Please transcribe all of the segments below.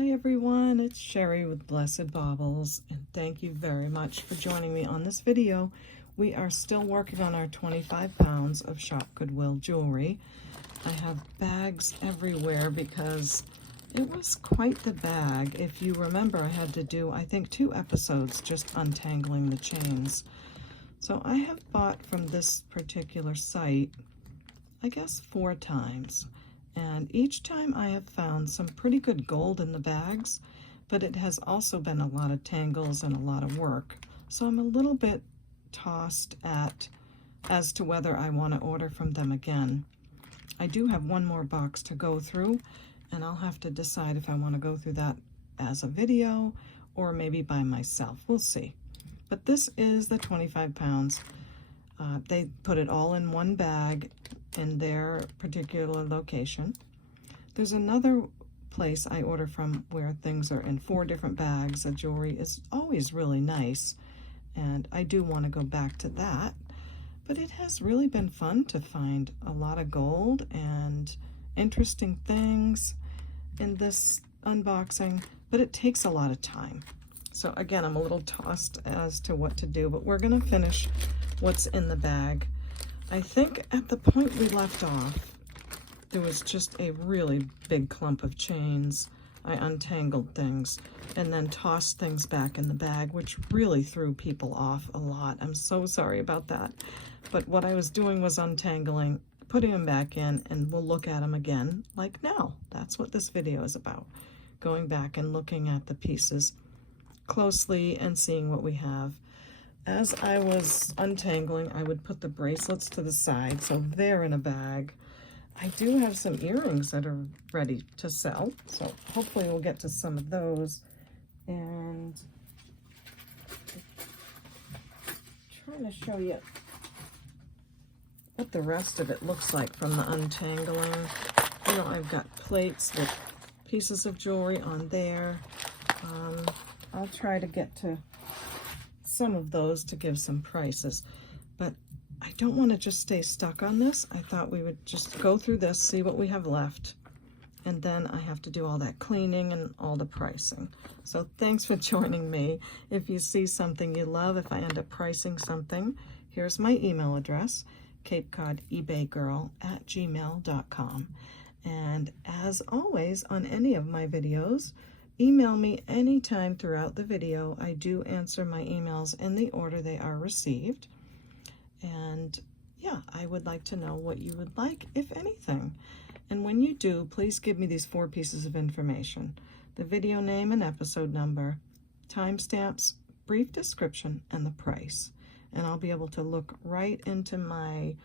Hi everyone, it's Sherry with Blessed Baubles, and thank you very much for joining me on this video. We are still working on our 25 pounds of ShopGoodwill jewelry. I have bags everywhere because it was quite the bag. If you remember, I had to do, I think, 2 episodes just untangling the chains. So I have bought from this particular site, I guess 4 times. And each time I have found some pretty good gold in the bags, but it has also been a lot of tangles and a lot of work. So I'm a little bit tossed as to whether I want to order from them again. I do have one more box to go through, and I'll have to decide if I want to go through that as a video or maybe by myself. We'll see. But this is the 25 pounds. They put it all in one bag in their particular location. There's another place I order from where things are in 4 different bags. The jewelry is always really nice, and I do want to go back to that. But it has really been fun to find a lot of gold and interesting things in this unboxing, but it takes a lot of time. So again, I'm a little tossed as to what to do, but we're gonna finish what's in the bag. I think at the point we left off, there was just a really big clump of chains. I untangled things and then tossed things back in the bag, which really threw people off a lot. I'm so sorry about that. But what I was doing was untangling, putting them back in, and we'll look at them again like now. That's what this video is about. Going back and looking at the pieces closely and seeing what we have. As I was untangling, I would put the bracelets to the side, so they're in a bag. I do have some earrings that are ready to sell, so hopefully we'll get to some of those. And I'm trying to show you what the rest of it looks like from the untangling. You know, I've got plates with pieces of jewelry on there. I'll try to get to some of those to give some prices, but I don't want to just stay stuck on this. I thought we would just go through this, see what we have left, and then I have to do all that cleaning and all the pricing. So thanks for joining me. If you see something you love, if I end up pricing something, here's my email address, CapeCodEbayGirl@gmail.com. And as always, on any of my videos, email me anytime throughout the video. I do answer my emails in the order they are received. And yeah, I would like to know what you would like, if anything. And when you do, please give me these 4 pieces of information: the video name and episode number, timestamps, brief description, and the price. And I'll be able to look right into my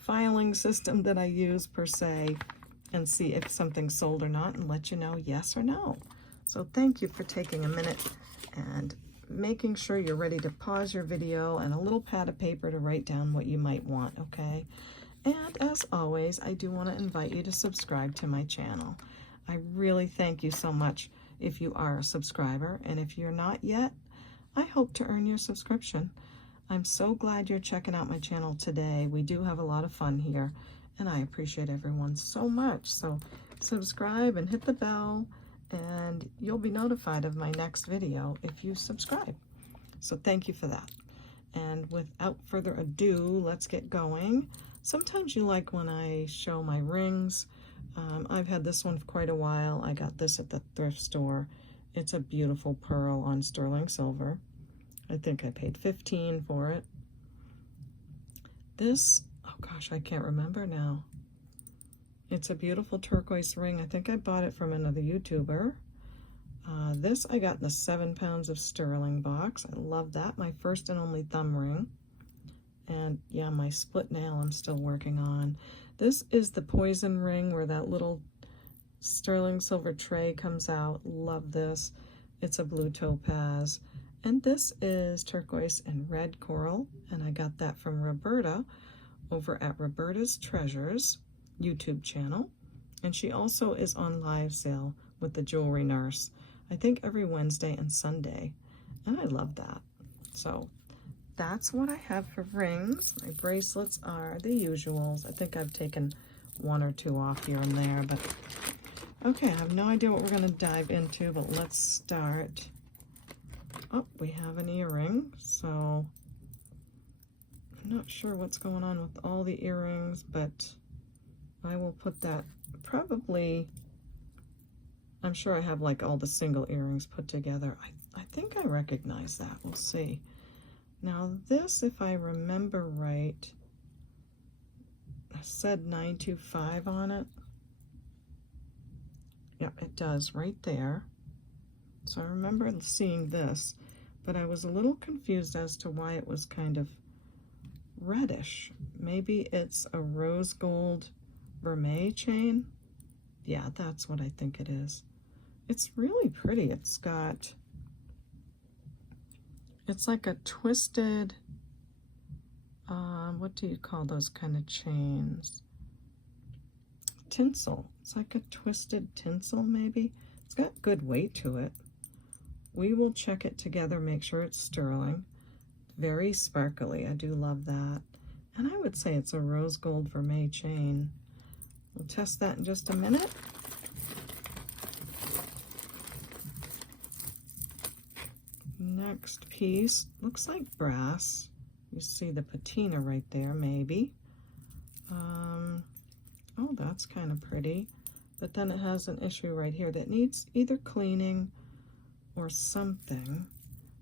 filing system that I use per se and see if something's sold or not and let you know yes or no. So thank you for taking a minute and making sure you're ready to pause your video and a little pad of paper to write down what you might want, okay? And as always, I do want to invite you to subscribe to my channel. I really thank you so much if you are a subscriber, and if you're not yet, I hope to earn your subscription. I'm so glad you're checking out my channel today. We do have a lot of fun here, and I appreciate everyone so much. So subscribe and hit the bell, and you'll be notified of my next video if you subscribe. So thank you for that. And without further ado, let's get going. Sometimes you like when I show my rings. I've had this one for quite a while. I got this at the thrift store. It's a beautiful pearl on sterling silver. I think I paid $15 for it. This, oh gosh, I can't remember now. It's a beautiful turquoise ring. I think I bought it from another YouTuber. This I got in the 7 pounds of sterling box. I love that. My first and only thumb ring. And yeah, my split nail I'm still working on. This is the poison ring where that little sterling silver tray comes out. Love this. It's a blue topaz. And this is turquoise and red coral. And I got that from Roberta over at Roberta's Treasures YouTube channel, and she also is on live sale with the Jewelry Nurse, I think every Wednesday and Sunday, and I love that. So that's what I have for rings. My bracelets are the usuals. I think I've taken 1 or 2 off here and there, but Okay, I have no idea what we're going to dive into, but let's start. Oh, we have an earring, so I'm not sure what's going on with all the earrings, but I will put that probably, I'm sure I have like all the single earrings put together. I think I recognize that. We'll see. Now this, if I remember right, I said 925 on it. Yeah, it does right there. So I remember seeing this, but I was a little confused as to why it was kind of reddish. Maybe it's a rose gold vermeil chain. Yeah, that's what I think it is. It's really pretty. It's like a twisted, what do you call those kind of chains? Tinsel. It's like a twisted tinsel, maybe. It's got good weight to it. We will check it together, make sure it's sterling. Very sparkly. I do love that. And I would say it's a rose gold vermeil chain. We'll test that in just a minute. Next piece looks like brass. You see the patina right there, maybe. Oh, that's kind of pretty. But then it has an issue right here that needs either cleaning or something.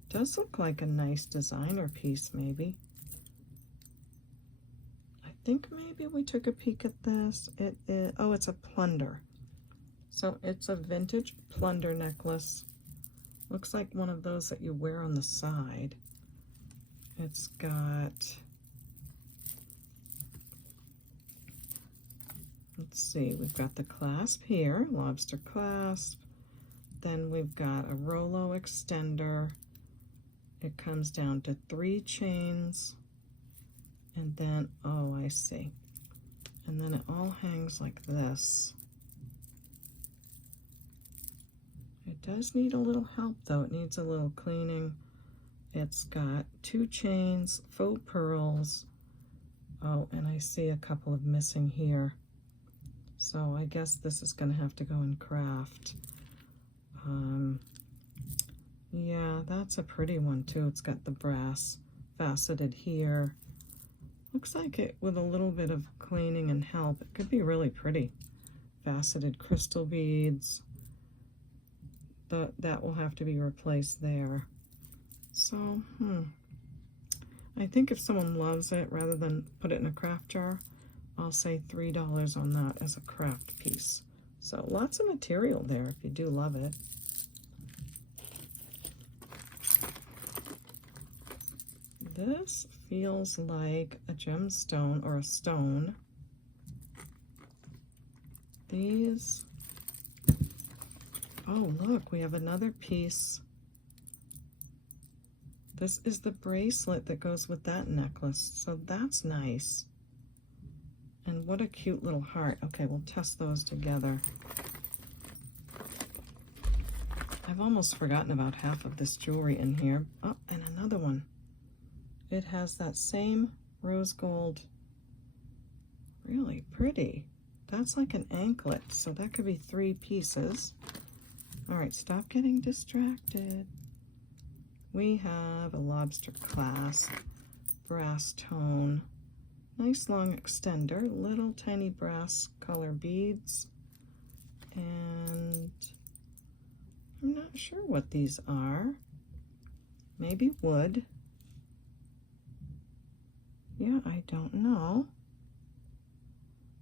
Does look like a nice designer piece, maybe. I think maybe we took a peek at this. It is, oh, it's a plunder. So it's a vintage plunder necklace. Looks like one of those that you wear on the side. It's got, let's see, we've got the clasp here, lobster clasp. Then we've got a Rolo extender. It comes down to 3 chains. And then, oh, I see. And then it all hangs like this. It does need a little help though. It needs a little cleaning. It's got 2 chains, faux pearls. Oh, and I see a couple of missing here. So I guess this is gonna have to go in craft. Yeah, that's a pretty one too. It's got the brass faceted here. Looks like it with a little bit of cleaning and help. It could be really pretty. Faceted crystal beads. That will have to be replaced there. So, I think if someone loves it, rather than put it in a craft jar, I'll say $3 on that as a craft piece. So lots of material there if you do love it. This feels like a gemstone or a stone. These, oh look, we have another piece. This is the bracelet that goes with that necklace, so that's nice. And what a cute little heart. Okay, we'll test those together. I've almost forgotten about half of this jewelry in here. Oh, and another one. It has that same rose gold. Really pretty. That's like an anklet, so that could be 3 pieces. All right, stop getting distracted. We have a lobster clasp, brass tone, nice long extender, little tiny brass color beads, and I'm not sure what these are. Maybe wood. Yeah, I don't know.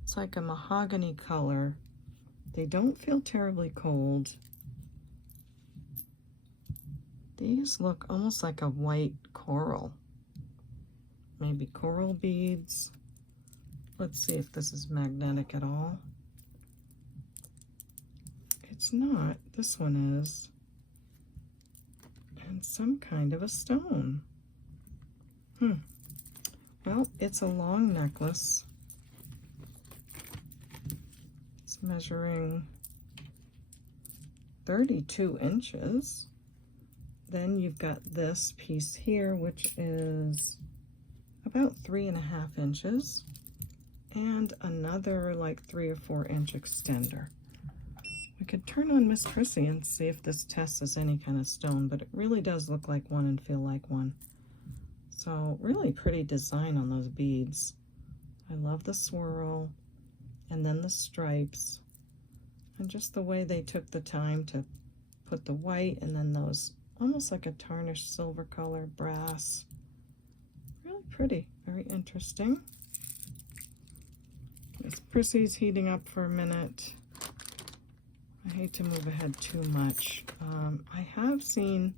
It's like a mahogany color. They don't feel terribly cold. These look almost like a white coral. Maybe coral beads. Let's see if this is magnetic at all. It's not. This one is. And some kind of a stone. Well, it's a long necklace. It's measuring 32 inches. Then you've got this piece here, which is about 3.5 inches, and another like 3 or 4 inch extender. I could turn on Miss Prissy and see if this tests as any kind of stone, but it really does look like one and feel like one. So really pretty design on those beads. I love the swirl and then the stripes and just the way they took the time to put the white and then those almost like a tarnished silver color brass. Really pretty, very interesting. Miss Prissy's heating up for a minute. I hate to move ahead too much. I have seen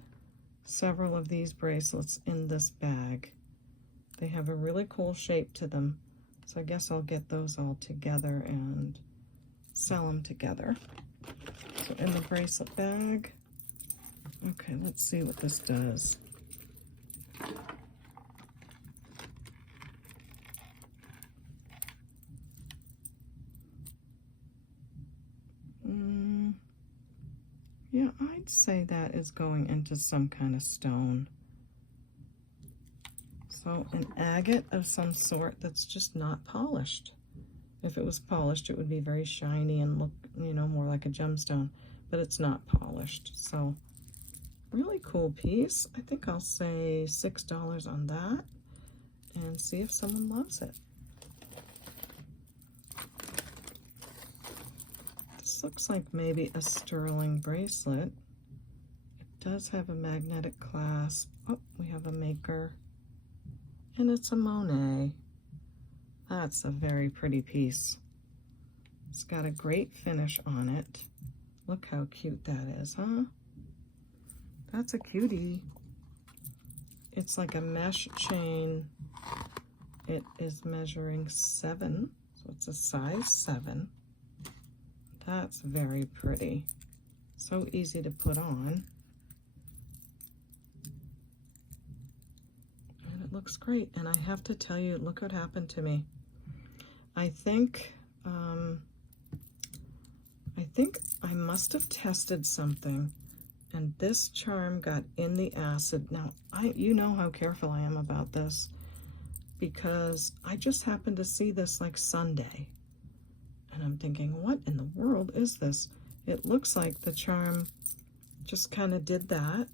several of these bracelets in this bag. They have a really cool shape to them, so I guess I'll get those all together and sell them together. So in the bracelet bag, okay, let's see what this does. Yeah, I'd say that is going into some kind of stone. So an agate of some sort that's just not polished. If it was polished, it would be very shiny and look, you know, more like a gemstone, but it's not polished. So really cool piece. I think I'll say $6 on that and see if someone loves it. This looks like maybe a sterling bracelet. It does have a magnetic clasp. Oh, we have a maker. And it's a Monet. That's a very pretty piece. It's got a great finish on it. Look how cute that is, huh? That's a cutie. It's like a mesh chain. It is measuring 7, so it's a size 7. That's very pretty. So easy to put on. And it looks great. And I have to tell you, look what happened to me. I think I must have tested something and this charm got in the acid. Now, you know how careful I am about this because I just happened to see this like Sunday. And I'm thinking, what in the world is this? It looks like the charm just kind of did that.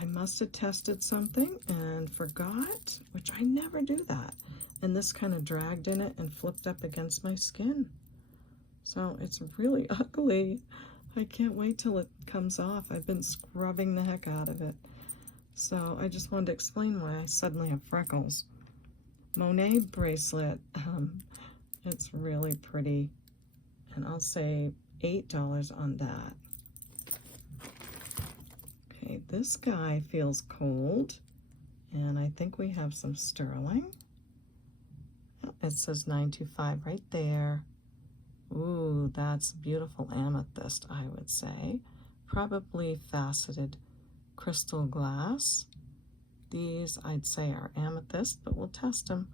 I must have tested something and forgot, which I never do that. And this kind of dragged in it and flipped up against my skin. So it's really ugly. I can't wait till it comes off. I've been scrubbing the heck out of it. So I just wanted to explain why I suddenly have freckles. Monet bracelet. It's really pretty. And I'll say $8 on that. Okay, this guy feels cold. And I think we have some sterling. It says 925 right there. Ooh, that's beautiful amethyst, I would say. Probably faceted crystal glass. These, I'd say, are amethyst, but we'll test them.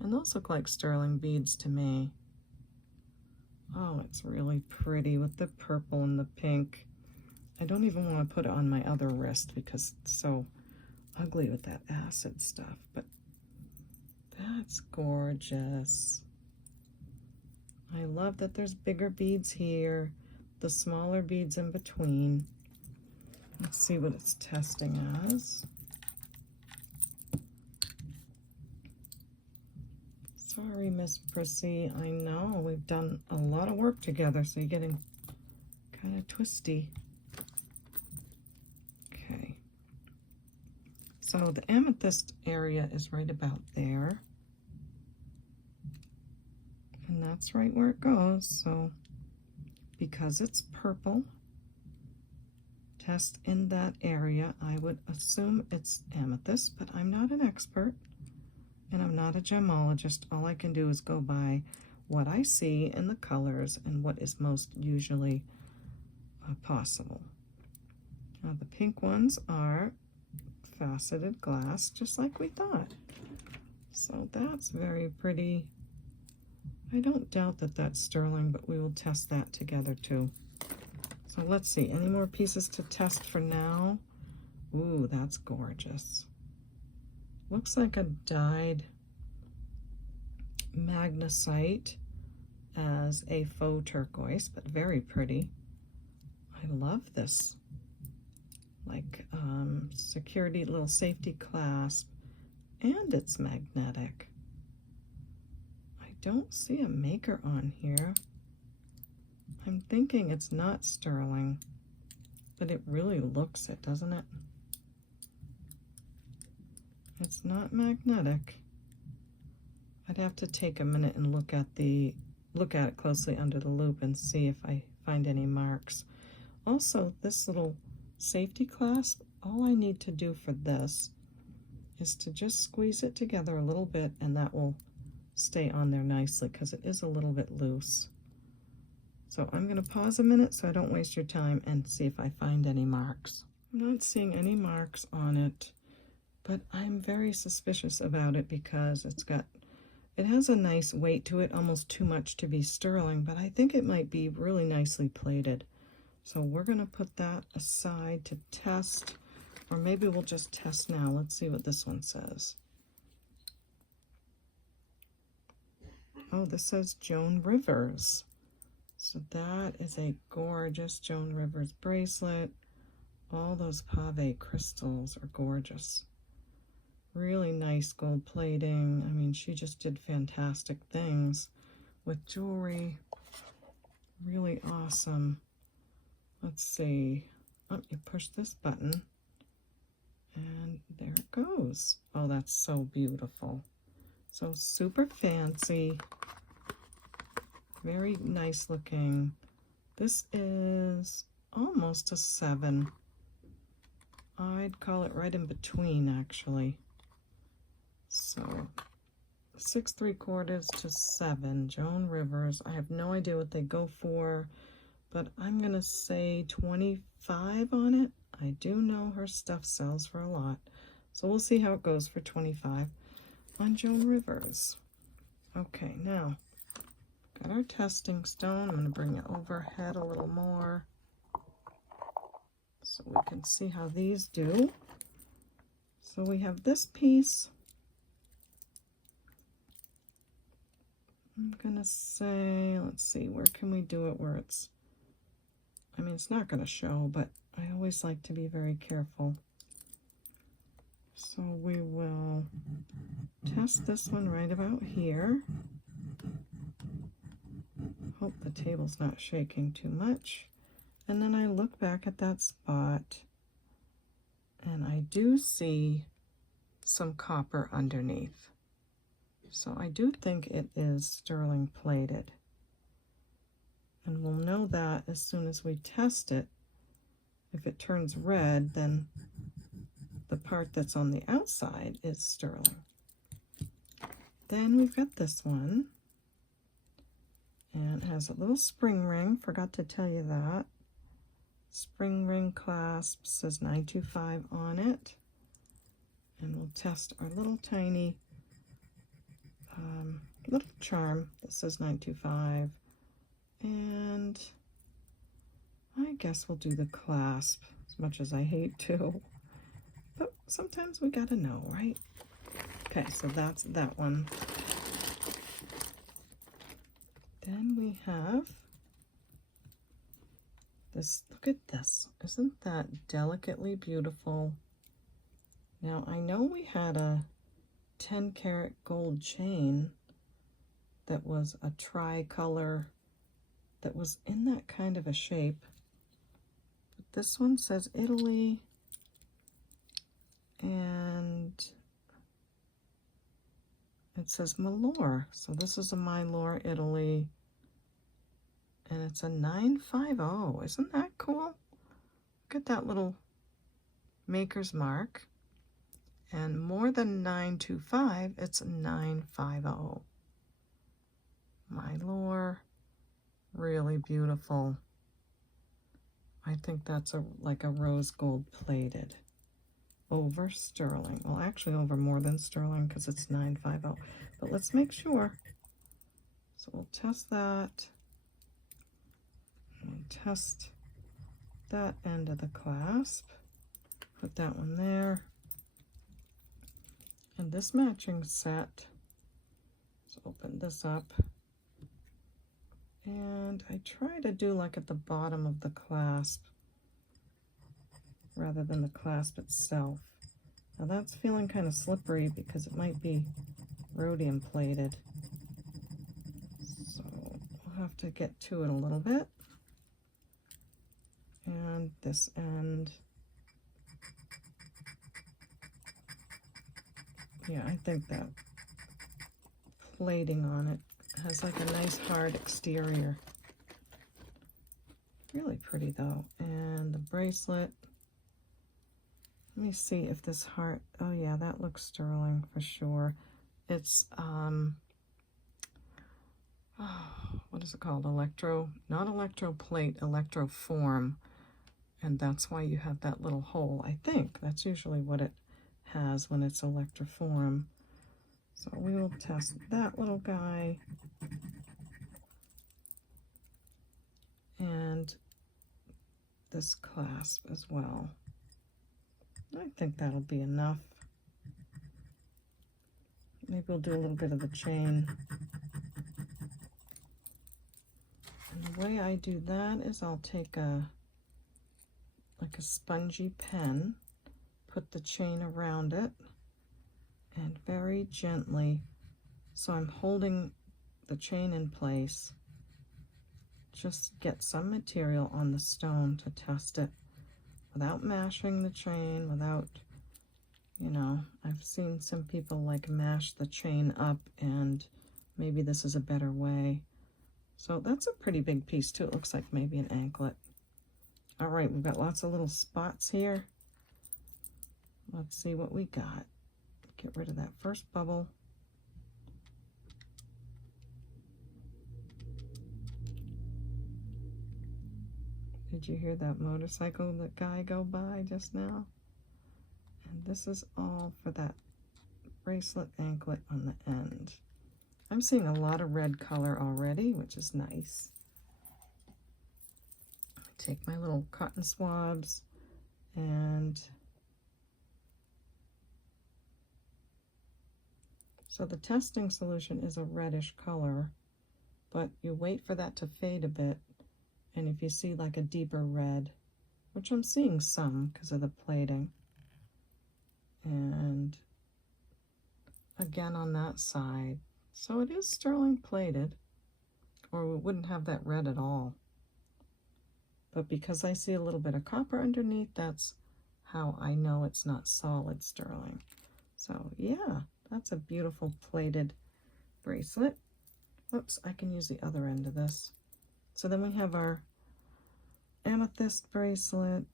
And those look like sterling beads to me. Oh, it's really pretty with the purple and the pink. I don't even want to put it on my other wrist because it's so ugly with that acid stuff, but that's gorgeous. I love that there's bigger beads here, the smaller beads in between. Let's see what it's testing as. Sorry, Miss Prissy. I know we've done a lot of work together, so you're getting kind of twisty. Okay. So the amethyst area is right about there. And that's right where it goes. So because it's purple, test in that area. I would assume it's amethyst, but I'm not an expert and I'm not a gemologist. All I can do is go by what I see in the colors and what is most usually possible. Now the pink ones are faceted glass, just like we thought. So that's very pretty. I don't doubt that that's sterling, but we will test that together too. So let's see, any more pieces to test for now? Ooh, that's gorgeous. Looks like a dyed magnesite as a faux turquoise, but very pretty. I love this, like security little safety clasp, and it's magnetic. I don't see a maker on here. I'm thinking it's not sterling, but it really looks it, doesn't it? It's not magnetic. I'd have to take a minute and look at it closely under the loupe and see if I find any marks. Also, this little safety clasp, all I need to do for this is to just squeeze it together a little bit, and that will stay on there nicely because it is a little bit loose. So I'm going to pause a minute so I don't waste your time and see if I find any marks. I'm not seeing any marks on it, but I'm very suspicious about it because it has a nice weight to it, almost too much to be sterling, but I think it might be really nicely plated. So we're going to put that aside to test, or maybe we'll just test now. Let's see what this one says. Oh, this says Joan Rivers. So that is a gorgeous Joan Rivers bracelet. All those pave crystals are gorgeous. Really nice gold plating. I mean, she just did fantastic things with jewelry. Really awesome. Let's see. Oh, you push this button and there it goes. Oh, that's so beautiful. So super fancy. Very nice looking. This is almost a 7. I'd call it right in between, actually. So 6 3/4 to 7. Joan Rivers. I have no idea what they go for, but I'm gonna say 25 on it. I do know her stuff sells for a lot, so we'll see how it goes for 25 on Joan Rivers. Okay, now got our testing stone. I'm going to bring it overhead a little more so we can see how these do. So we have this piece. I'm going to say, let's see, where can we do it where it's, I mean, it's not going to show, but I always like to be very careful. So we will test this one right about here. Hope the table's not shaking too much. And then I look back at that spot and I do see some copper underneath. So I do think it is sterling plated. And we'll know that as soon as we test it. If it turns red, then the part that's on the outside is sterling. Then we've got this one. And it has a little spring ring, forgot to tell you that. Spring ring clasp, says 925 on it. And we'll test our little tiny little charm that says 925. And I guess we'll do the clasp, as much as I hate to. But sometimes we gotta know, right? Okay, so that's that one. Then we have this, look at this. Isn't that delicately beautiful? Now, I know we had a 10 karat gold chain that was a tricolor that was in that kind of a shape. But this one says Italy, and it says Malor. So this is a Malor, Italy, and it's a 950. Isn't that cool? Look at that little maker's mark. And more than 925, it's 950. Malor, really beautiful. I think that's like a rose gold plated over sterling. Well, actually over more than sterling because it's 950. But let's make sure. So we'll test that. We'll test that end of the clasp. Put that one there. And this matching set, let's open this up. And I try to do like at the bottom of the clasp rather than the clasp itself. Now that's feeling kind of slippery because it might be rhodium plated. So we'll have to get to it a little bit. And this end. Yeah, I think that plating on it has like a nice hard exterior. Really pretty though. And the bracelet. Let me see if this heart, oh yeah, that looks sterling for sure. It's, what is it called? Not electroplate, electroform. And that's why you have that little hole. I think that's usually what it has when it's electroform. So we will test that little guy. And this clasp as well. I think that'll be enough. Maybe we'll do a little bit of the chain. And the way I do that is I'll take like a spongy pen, put the chain around it, and very gently, so I'm holding the chain in place, just get some material on the stone to test it without mashing the chain, without, you know, I've seen some people like mash the chain up, and maybe this is a better way. So that's a pretty big piece too. It looks like maybe an anklet. All right, we've got lots of little spots here. Let's see what we got. Get rid of that first bubble. Did you hear that motorcycle that guy go by just now? And this is all for that bracelet anklet on the end. I'm seeing a lot of red color already, which is nice. Take my little cotton swabs and so the testing solution is a reddish color, but you wait for that to fade a bit. And if you see like a deeper red, which I'm seeing some because of the plating, and again on that side, so it is sterling plated, or we wouldn't have that red at all. But because I see a little bit of copper underneath, that's how I know it's not solid sterling. So yeah, that's a beautiful plated bracelet. Oops, I can use the other end of this. So then we have our amethyst bracelet.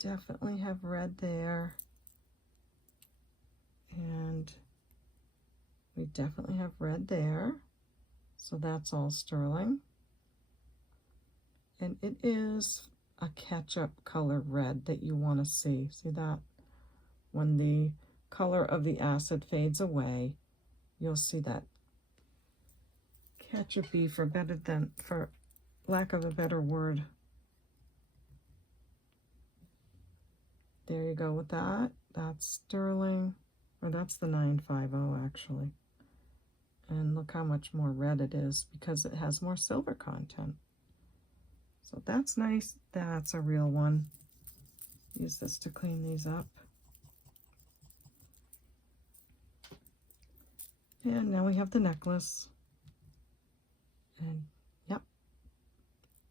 Definitely have red there. And we definitely have red there. So that's all sterling. And it is a ketchup color red that you want to see. See that? When the color of the acid fades away, you'll see that ketchupy, for lack of a better word. There you go with that. That's sterling, or that's the 950 actually. And look how much more red it is because it has more silver content. So that's nice. That's a real one. Use this to clean these up. And now we have the necklace. And yep,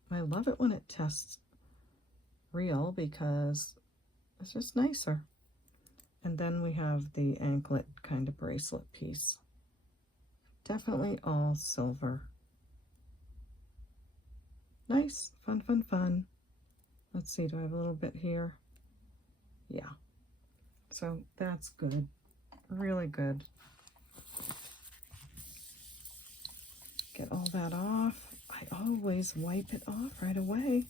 I love it when it tests real because it's just nicer. And then we have the anklet kind of bracelet piece. Definitely all silver. Nice, fun, fun, fun. Let's see, do I have a little bit here? Yeah. So that's good, really good. Get all that off. I always wipe it off right away.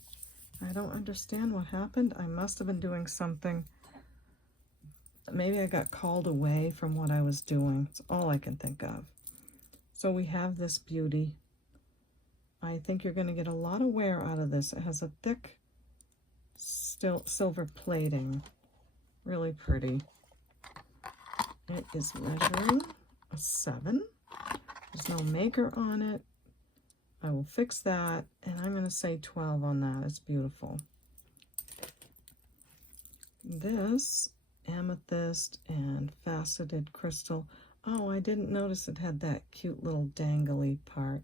I don't understand what happened. I must have been doing something. Maybe I got called away from what I was doing. It's all I can think of. So we have this beauty. I think you're going to get a lot of wear out of this. It has a thick silver plating. Really pretty. It is measuring a 7. There's no maker on it. I will fix that, and I'm going to say 12 on that. It's beautiful. This amethyst and faceted crystal. Oh, I didn't notice it had that cute little dangly part.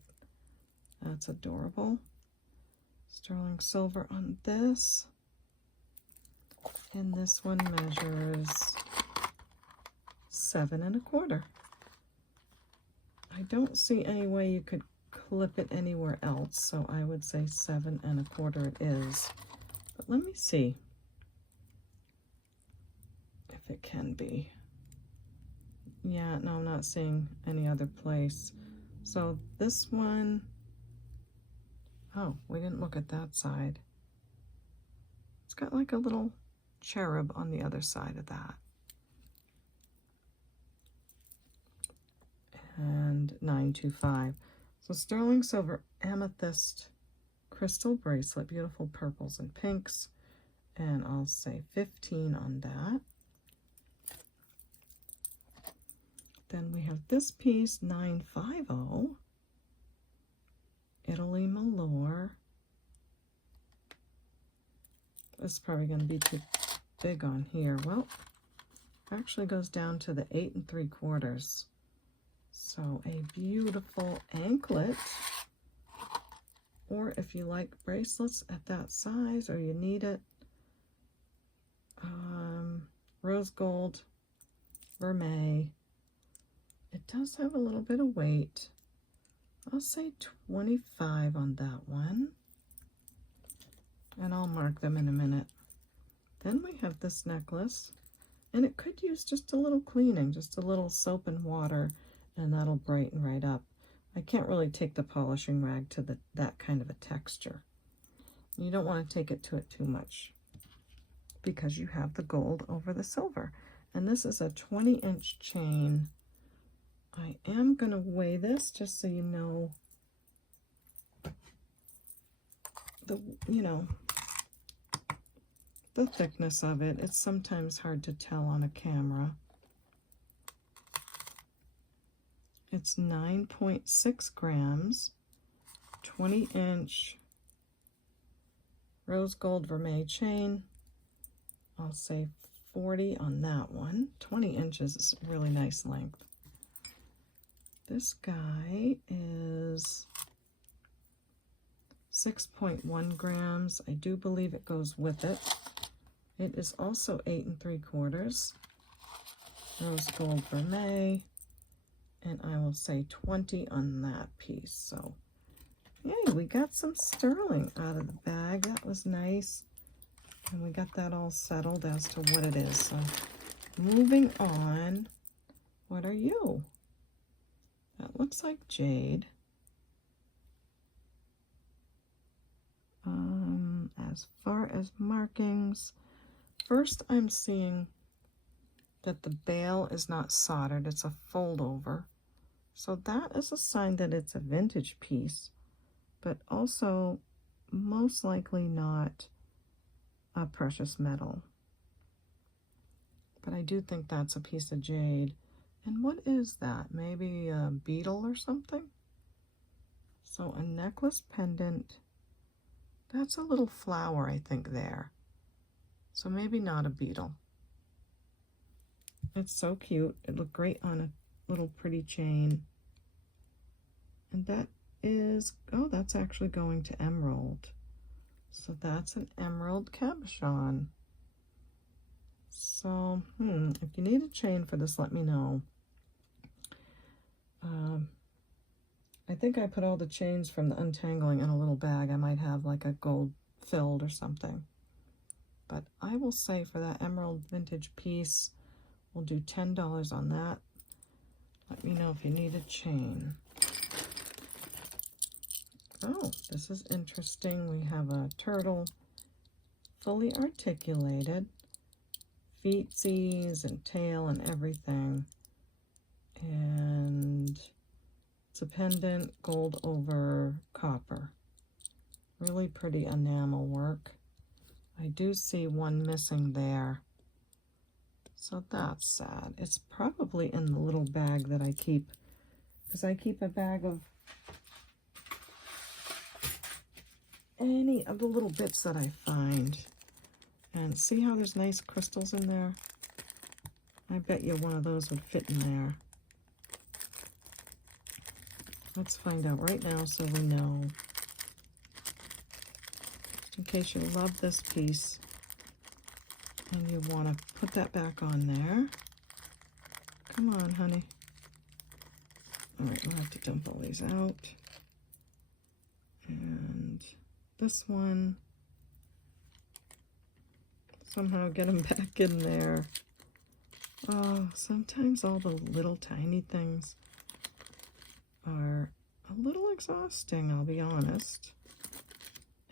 That's adorable. Sterling silver on this. And this one measures 7 1/4. I don't see any way you could clip it anywhere else, so I would say 7 1/4 it is. But let me see if it can be. Yeah, no, I'm not seeing any other place. So this one, oh, we didn't look at that side. It's got like a little cherub on the other side of that. And 925. So sterling silver amethyst crystal bracelet, beautiful purples and pinks, and I'll say 15 on that. Then we have this piece, 950, Italy Malure. This is probably going to be too big on here. Well, actually goes down to the 8 3/4. So a beautiful anklet, or if you like bracelets at that size or you need it, rose gold vermeil. It does have a little bit of weight. I'll say 25 on that one, and I'll mark them in a minute. Then we have this necklace, and it could use just a little cleaning, just a little soap and water, and that'll brighten right up. I can't really take the polishing rag to that kind of a texture. You don't want to take it to it too much because you have the gold over the silver. And this is a 20-inch chain. I am going to weigh this just so you know the thickness of it. It's sometimes hard to tell on a camera. It's 9.6 grams, 20-inch rose gold vermeil chain. I'll say 40 on that one. 20 inches is a really nice length. This guy is 6.1 grams. I do believe it goes with it. It is also 8 3/4. Rose gold vermeil. And I will say 20 on that piece. So, yay, we got some sterling out of the bag. That was nice. And we got that all settled as to what it is. So, moving on, what are you? That looks like jade. As far as markings, first I'm seeing that the bail is not soldered, it's a fold over. So that is a sign that it's a vintage piece, but also most likely not a precious metal. But I do think that's a piece of jade. And what is that? Maybe a beetle or something? So a necklace pendant. That's a little flower, I think, there. So maybe not a beetle. It's so cute. It looked great on a little pretty chain. And that is, oh, that's actually going to emerald. So that's an emerald cabochon. So, if you need a chain for this, let me know. I think I put all the chains from the untangling in a little bag. I might have like a gold filled or something. But I will say for that emerald vintage piece, we'll do $10 on that. Let me know if you need a chain. Oh, this is interesting. We have a turtle, fully articulated, feetsies and tail and everything. And it's a pendant, gold over copper. Really pretty enamel work. I do see one missing there. So that's sad. It's probably in the little bag that I keep, because I keep a bag of any of the little bits that I find. And see how there's nice crystals in there? I bet you one of those would fit in there. Let's find out right now so we know. Just in case you love this piece and you want to put that back on there. Come on, honey. All right, we'll have to dump all these out. And this one, somehow get them back in there. Oh, sometimes all the little tiny things are a little exhausting, I'll be honest.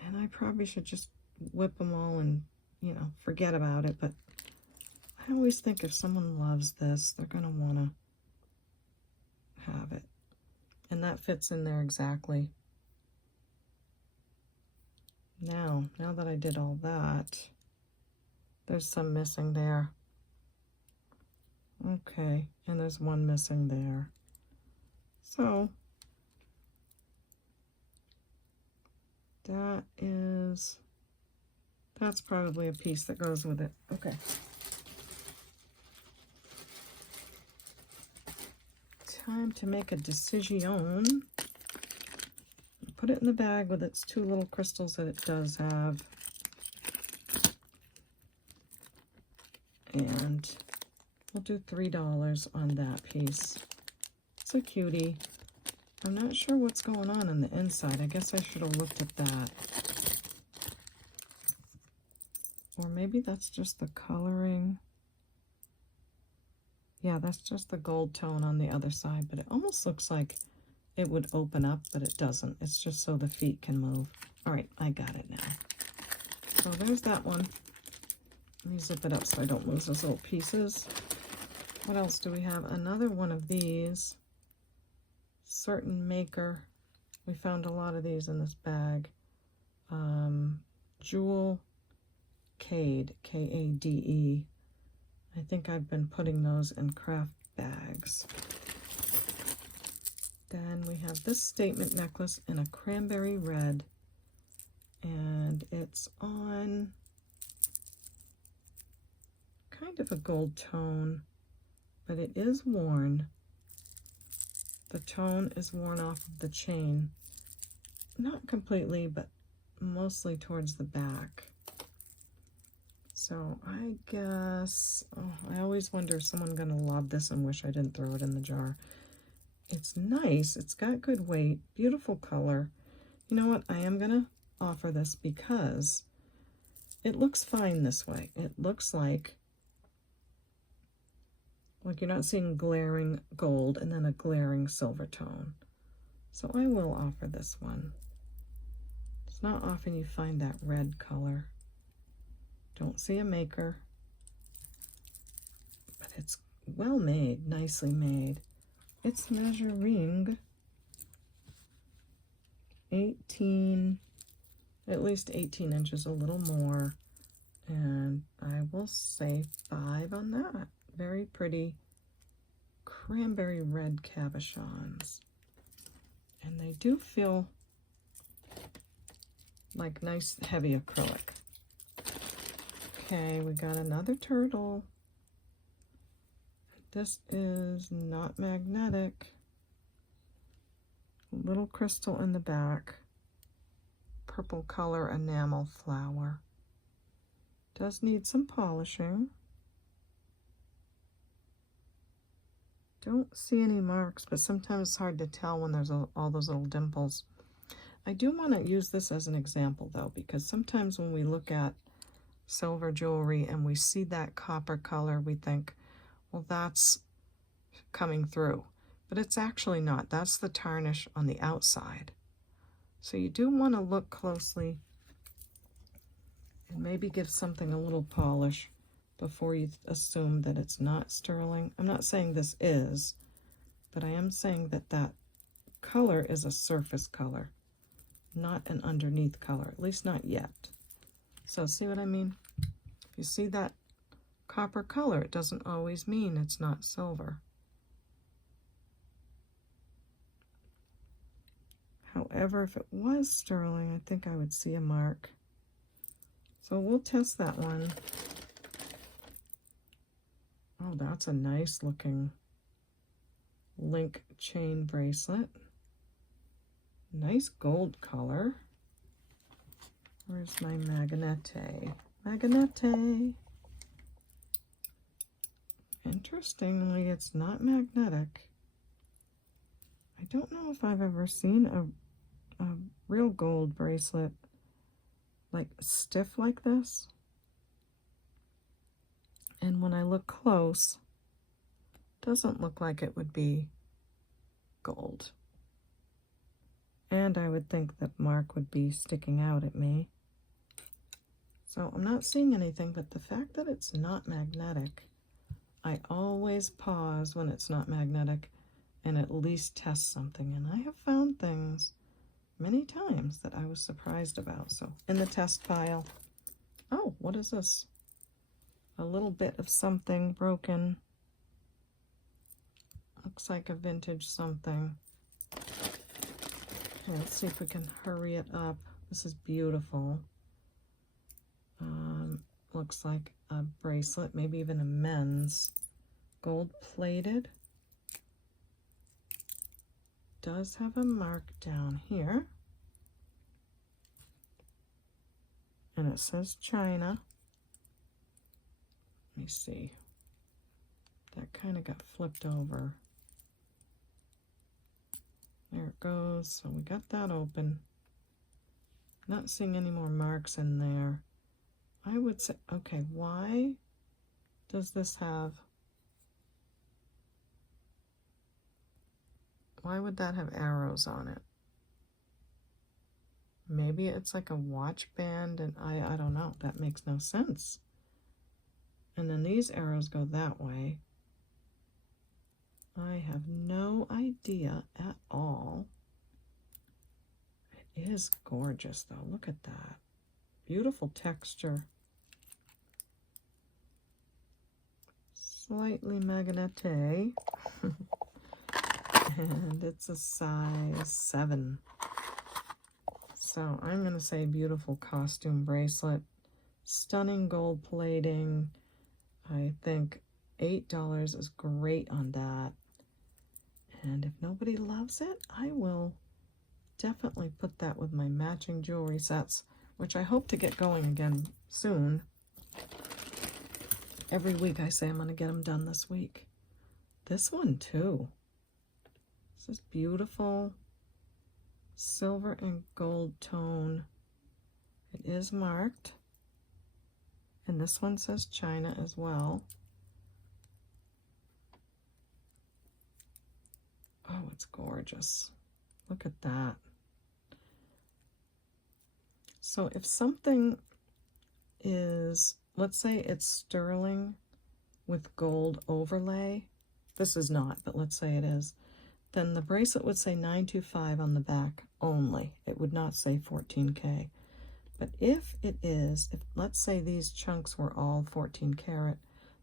And I probably should just whip them all and, you know, forget about it. But I always think if someone loves this, they're going to want to have it. And that fits in there exactly. Now that I did all that, there's some missing there. Okay, and there's one missing there. So that's probably a piece that goes with it. Okay. Time to make a decision. Put it in the bag with its two little crystals that it does have. And we'll do $3 on that piece. It's a cutie. I'm not sure what's going on the inside. I guess I should have looked at that. Or maybe that's just the coloring. Yeah, that's just the gold tone on the other side, but it almost looks like it would open up, but it doesn't. It's just so the feet can move. All right, I got it now. So there's that one. Let me zip it up so I don't lose those little pieces. What else do we have? Another one of these. Certain maker. We found a lot of these in this bag. Jewel Cade, K-A-D-E. I think I've been putting those in craft bags. Then we have this statement necklace in a cranberry red. And it's on kind of a gold tone, but it is worn. The tone is worn off of the chain. Not completely, but mostly towards the back. So I guess, I always wonder if someone's going to love this and wish I didn't throw it in the jar. It's nice. It's got good weight. Beautiful color. You know what? I am going to offer this because it looks fine this way. It looks like you're not seeing glaring gold and then a glaring silver tone. So I will offer this one. It's not often you find that red color. Don't see a maker, but it's well made, nicely made. It's measuring 18, at least 18 inches, a little more. And I will say 5 on that. Very pretty cranberry red cabochons. And they do feel like nice heavy acrylic. Okay, we got another turtle. This is not magnetic. Little crystal in the back. Purple color enamel flower. Does need some polishing. Don't see any marks, but sometimes it's hard to tell when there's all those little dimples. I do want to use this as an example though, because sometimes when we look at silver jewelry and we see that copper color, we think, well, that's coming through, but it's actually not. That's the tarnish on the outside. So you do want to look closely and maybe give something a little polish before you assume that it's not sterling. I'm not saying this is, but I am saying that that color is a surface color, not an underneath color, at least not yet. So see what I mean? If you see that copper color, it doesn't always mean it's not silver. However, if it was sterling, I think I would see a mark. So we'll test that one. Oh, that's a nice looking link chain bracelet. Nice gold color. Where's my magnet? Magnet. Interestingly, it's not magnetic. I don't know if I've ever seen a real gold bracelet like stiff like this. And when I look close, it doesn't look like it would be gold. And I would think that mark would be sticking out at me. So I'm not seeing anything, but the fact that it's not magnetic, I always pause when it's not magnetic and at least test something. And I have found things many times that I was surprised about. So in the test pile, oh, what is this? A little bit of something broken. Looks like a vintage something. Okay, let's see if we can hurry it up. This is beautiful. Looks like a bracelet, maybe even a men's. Gold plated. Does have a mark down here. And it says China. Let me see. That kind of got flipped over. There it goes. So we got that open. Not seeing any more marks in there. I would say, okay, why does this have, why would that have arrows on it? Maybe it's like a watch band, and I don't know. That makes no sense. And then these arrows go that way. I have no idea at all. It is gorgeous, though. Look at that. Beautiful texture. Slightly magnetic. And it's a size 7. So I'm going to say beautiful costume bracelet. Stunning gold plating. I think $8 is great on that. And if nobody loves it, I will definitely put that with my matching jewelry sets, which I hope to get going again soon. Every week I say I'm going to get them done this week. This one too. This is beautiful. Silver and gold tone. It is marked. And this one says China as well. Oh, it's gorgeous. Look at that. So if something is, let's say it's sterling with gold overlay, this is not, but let's say it is, then the bracelet would say 925 on the back only. It would not say 14K. But if it is, if let's say these chunks were all 14 karat,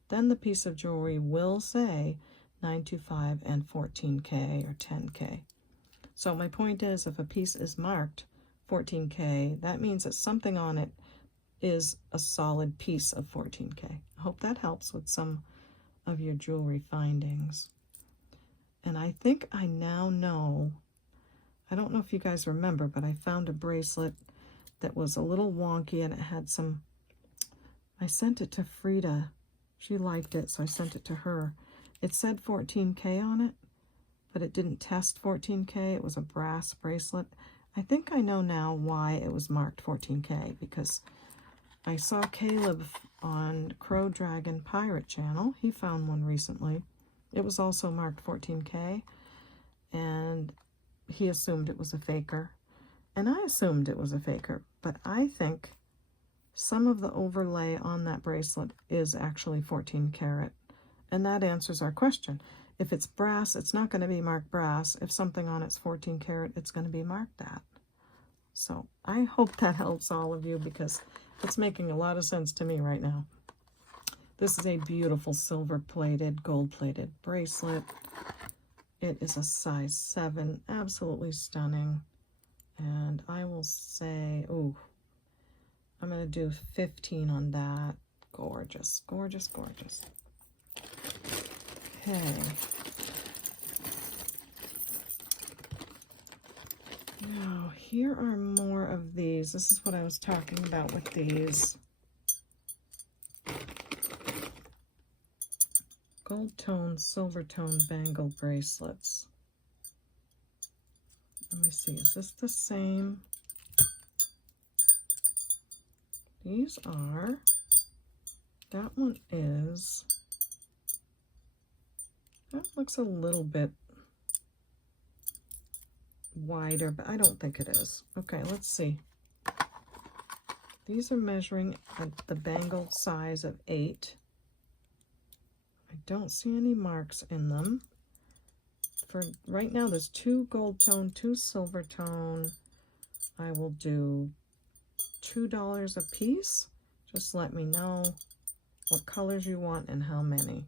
then the piece of jewelry will say 925 and 14K or 10K. So my point is, if a piece is marked 14K, that means that something on it is a solid piece of 14K. I hope that helps with some of your jewelry findings. And I think I now know, I don't know if you guys remember, but I found a bracelet that was a little wonky and it had some, I sent it to Frida. She liked it, so I sent it to her. It said 14K on it, but it didn't test 14K. It was a brass bracelet. I think I know now why it was marked 14K, because I saw Caleb on Crow Dragon Pirate Channel. He found one recently. It was also marked 14K, and he assumed it was a faker. And I assumed it was a faker, but I think some of the overlay on that bracelet is actually 14 karat. And that answers our question. If it's brass, it's not going to be marked brass. If something on it's 14 karat, it's going to be marked that. So I hope that helps all of you, because it's making a lot of sense to me right now. This is a beautiful silver-plated, gold-plated bracelet. It is a size 7, absolutely stunning. and I will say, oh, I'm going to do 15 on that. Gorgeous, gorgeous, gorgeous. Okay. Now, here are more of these. This is what I was talking about with these. Gold tone, silver tone bangle bracelets. Let me see, is this the same? These are, that one is, that looks a little bit wider, but I don't think it is. Okay, let's see. These are measuring at the bangle size of 8. I don't see any marks in them. For right now, there's 2 gold tone, 2 silver tone. I will do $2 a piece. Just let me know what colors you want and how many.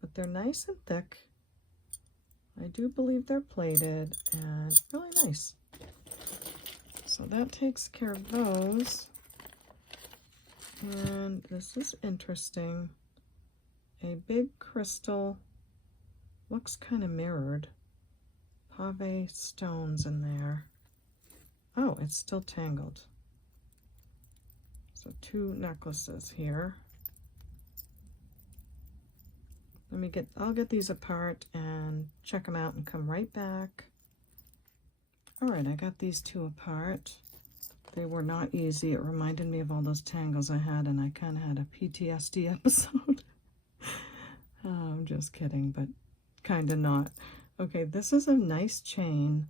But they're nice and thick. I do believe they're plated and really nice. So that takes care of those. And this is interesting. A big crystal, looks kind of mirrored. Pave stones in there. Oh, it's still tangled. So 2 necklaces here. I'll get these apart and check them out and come right back. All right, I got these 2 apart. They were not easy. It reminded me of all those tangles I had, and I kind of had a PTSD episode. Oh, I'm just kidding, but kind of not. Okay, this is a nice chain,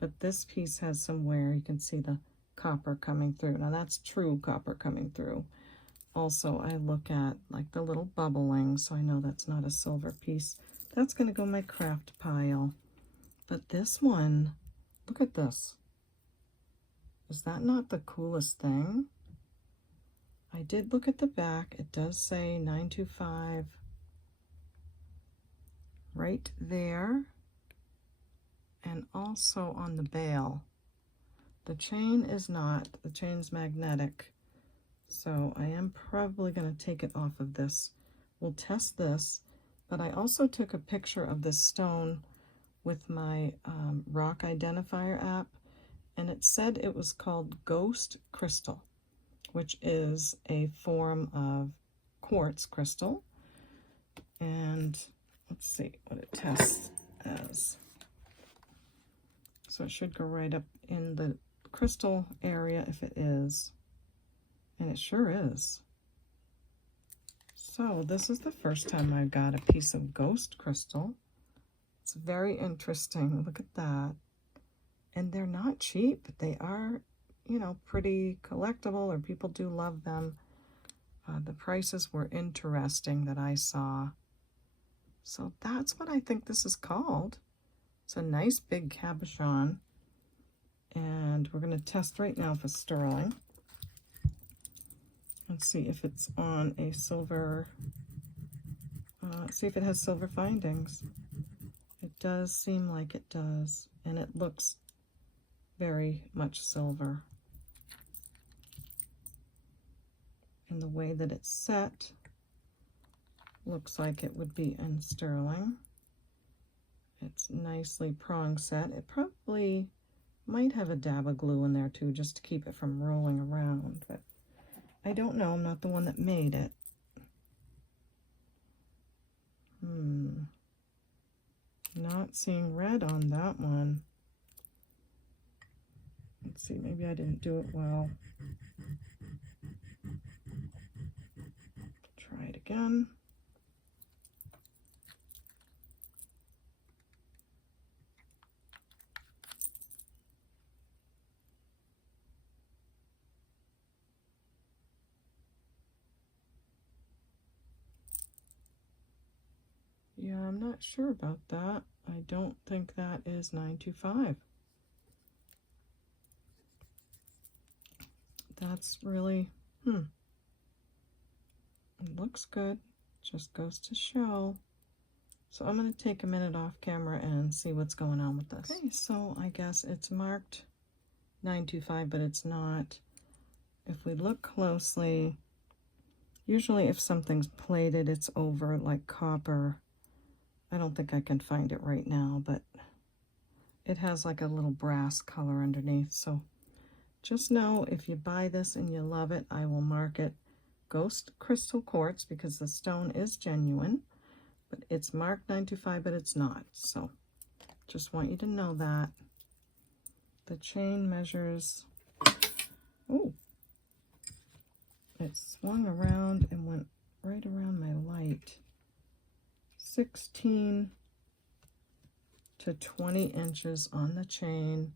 but this piece has some wear. You can see the copper coming through. Now that's true copper coming through. Also, I look at like the little bubbling, so I know that's not a silver piece. That's going to go in my craft pile. But this one, look at this. Is that not the coolest thing? I did look at the back. It does say 925 right there. And also on the bail. The chain is not. The chain's magnetic. So I am probably going to take it off of this. We'll test this, but I also took a picture of this stone with my rock identifier app, and it said it was called Ghost Crystal, which is a form of quartz crystal. And let's see what it tests as. So it should go right up in the crystal area if it is. And it sure is. So this is the first time I got a piece of ghost crystal. It's very interesting. Look at that. And they're not cheap. They are, you know, pretty collectible, or people do love them. The prices were interesting that I saw. So that's what I think this is called. It's a nice big cabochon. And we're going to test right now if it's sterling. Let's see if it's on a silver, see if it has silver findings. It does seem like it does, and it looks very much silver. And the way that it's set looks like it would be in sterling. It's nicely prong set. It probably might have a dab of glue in there too, just to keep it from rolling around, but I don't know. I'm not the one that made it. Not seeing red on that one. Let's see, maybe I didn't do it well. Try it again. Yeah, I'm not sure about that. I don't think that is 925. That's really, it looks good. Just goes to show. So I'm going to take a minute off camera and see what's going on with this. Okay, so I guess it's marked 925, but it's not. If we look closely, usually if something's plated, it's over like copper. I don't think I can find it right now, but it has like a little brass color underneath. So just know if you buy this and you love it, I will mark it Ghost Crystal Quartz because the stone is genuine, but it's marked 925, but it's not. So just want you to know that. The chain measures, oh, it swung around and went right around my light. 16 to 20 inches on the chain.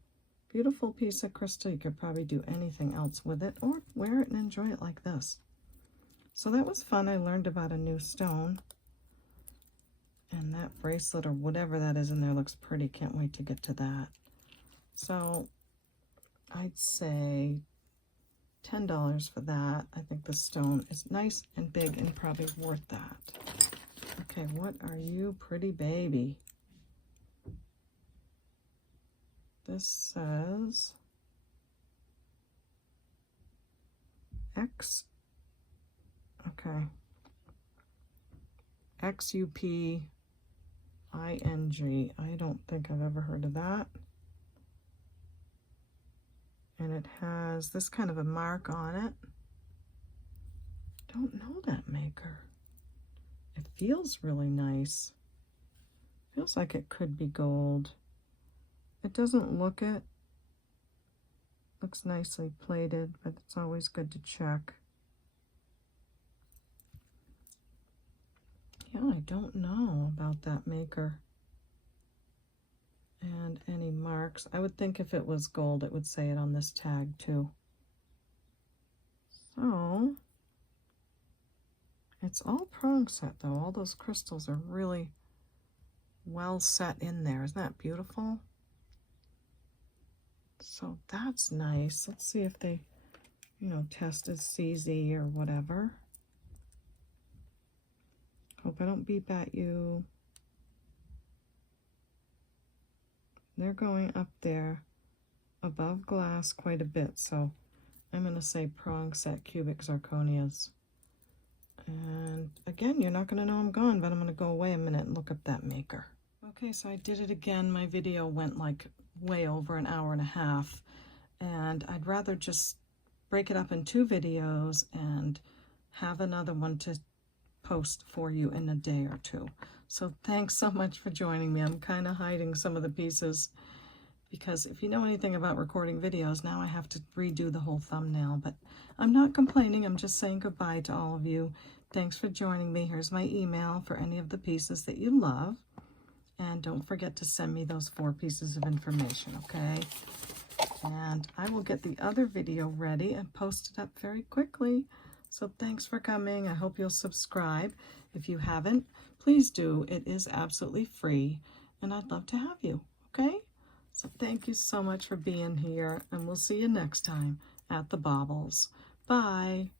Beautiful piece of crystal. You could probably do anything else with it or wear it and enjoy it like this. So that was fun. I learned about a new stone. And that bracelet or whatever that is in there looks pretty. Can't wait to get to that. So I'd say $10 for that. I think the stone is nice and big and probably worth that. Okay, what are you, pretty baby? This says X, okay, XUPING. I don't think I've ever heard of that. And it has this kind of a mark on it. Don't know that maker. It feels really nice. Feels like it could be gold. It doesn't look it. Looks nicely plated, but it's always good to check. Yeah, I don't know about that maker. And any marks. I would think if it was gold, it would say it on this tag too. So, it's all prong set though. All those crystals are really well set in there. Isn't that beautiful? So that's nice. Let's see if they, you know, test as CZ or whatever. Hope I don't beep at you. They're going up there above glass quite a bit, so I'm going to say prong set cubic zirconias. And again, you're not going to know I'm gone, but I'm going to go away a minute and look up that maker. Okay, so I did it again. My video went like way over an hour and a half, and I'd rather just break it up in 2 videos and have another one to post for you in a day or 2. So thanks so much for joining me. I'm kind of hiding some of the pieces because if you know anything about recording videos, now I have to redo the whole thumbnail, but I'm not complaining. I'm just saying goodbye to all of you. Thanks for joining me. Here's my email for any of the pieces that you love. And don't forget to send me those 4 pieces of information, okay? And I will get the other video ready and post it up very quickly. So thanks for coming. I hope you'll subscribe. If you haven't, please do. It is absolutely free, and I'd love to have you, okay? So thank you so much for being here, and we'll see you next time at the Baubles. Bye.